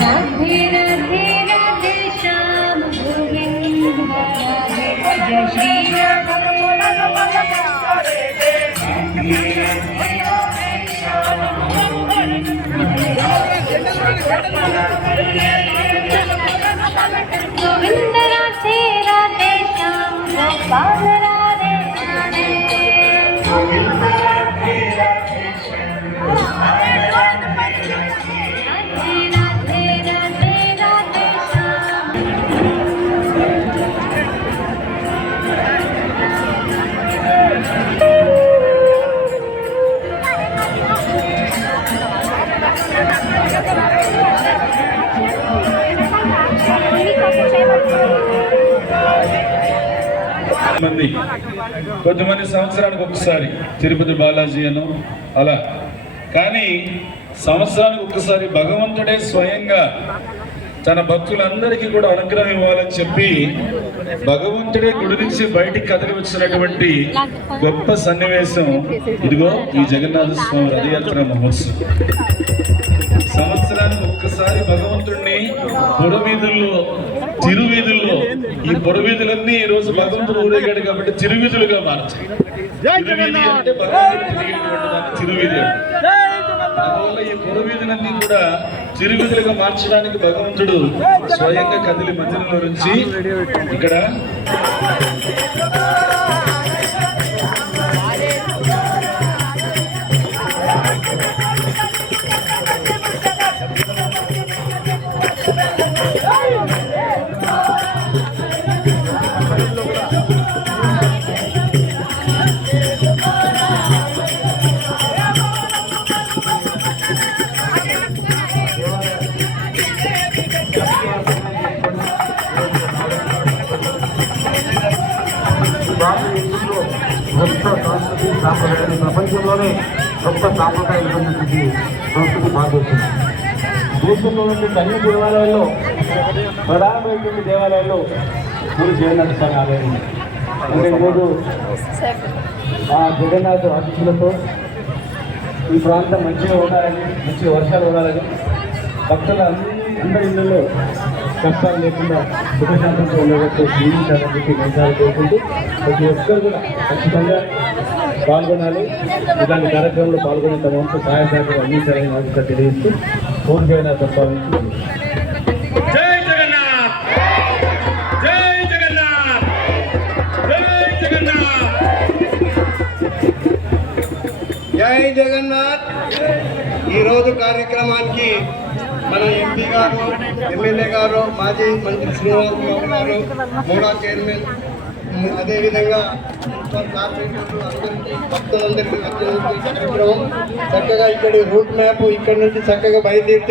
राधे राधे राधे श्याम गोविंद राधे जय श्री गोविंद राधे राधे श्याम गोपाल राधे राधे गोविंद राधे राधे श्याम राधे राधे राधे राधे श्याम కొంతమంది సంవత్సరానికి ఒకసారి తిరుపతి బాలాజీ అను అలా, కానీ సంవత్సరానికి ఒక్కసారి భగవంతుడే స్వయంగా తన భక్తులందరికీ కూడా అనుగ్రహం ఇవ్వాలని చెప్పి భగవంతుడే గుడి నుంచి బయటికి కదిలి వచ్చినటువంటి గొప్ప సన్నివేశం ఇదిగో ఈ జగన్నాథ స్వామి రథయాత్ర మహోత్సవం. సంవత్సరానికి ఒక్కసారి భగవంతుడిని పురవీధుల్లో, తిరువీధుల్లో, ఈ పురవీధులన్నీ ఈ రోజు భగవంతుడు ఊరేగాడు కాబట్టి తిరువీధులుగా మార్చాయి. తిరువీధి అంటే భగవంతుడు తిరిగేటువంటి దాన్ని తిరువీధి అంటే. అందువల్ల ఈ పురవీధులన్నీ కూడా తిరువీధులుగా మార్చడానికి భగవంతుడు స్వయంగా కదిలి మధ్యలో నుంచి ఇక్కడ గొప్ప సంస్కృతి సాంప్రదాయాలు ప్రపంచంలోనే గొప్ప సాంప్రదాయాలు ఉన్నటువంటి సంస్కృతి భారతదేశం. దేశంలో ఉన్నటువంటి అన్ని దేవాలయాల్లో ప్రధానమైనటువంటి దేవాలయాల్లో పూరి జగన్నాథ స్వామి ఆలయం ఉంది. అంటే ఈరోజు ఆ జగన్నాథ ఆశీస్సులతో ఈ ప్రాంతం మంచిగా ఉండాలని, మంచిగా వర్షాలు ఉండాలని, భక్తుల అందరి ఇళ్ళల్లో కష్టాలు లేకుండా సుఖశాంతంతో ఉండేటట్టు జీవించాలని చెప్పి నిర్ధారణ చేసుకుంటూ ప్రతి ఒక్కరు కూడా ఖచ్చితంగా పాల్గొనాలి. ఇలాంటి కార్యక్రమంలో పాల్గొని తమ వంతు సహాయ సహకారం అందించాలని నాకు తెలియజేస్తూ పూర్తిగా సంపాదించి జై జగన్నాథ్. ఈరోజు కార్యక్రమానికి మన ఎంపీ గారు, ఎమ్మెల్యే గారు, మాజీ మంత్రి శ్రీనివాసరావు గారు, మోడా చైర్మన్, అదేవిధంగా మున్సిపల్ కార్పొరేటర్లు అందరికీ, భక్తులందరికీ కార్యక్రమం చక్కగా ఇక్కడి రూట్ మ్యాప్ ఇక్కడి నుంచి చక్కగా బయలుదేరి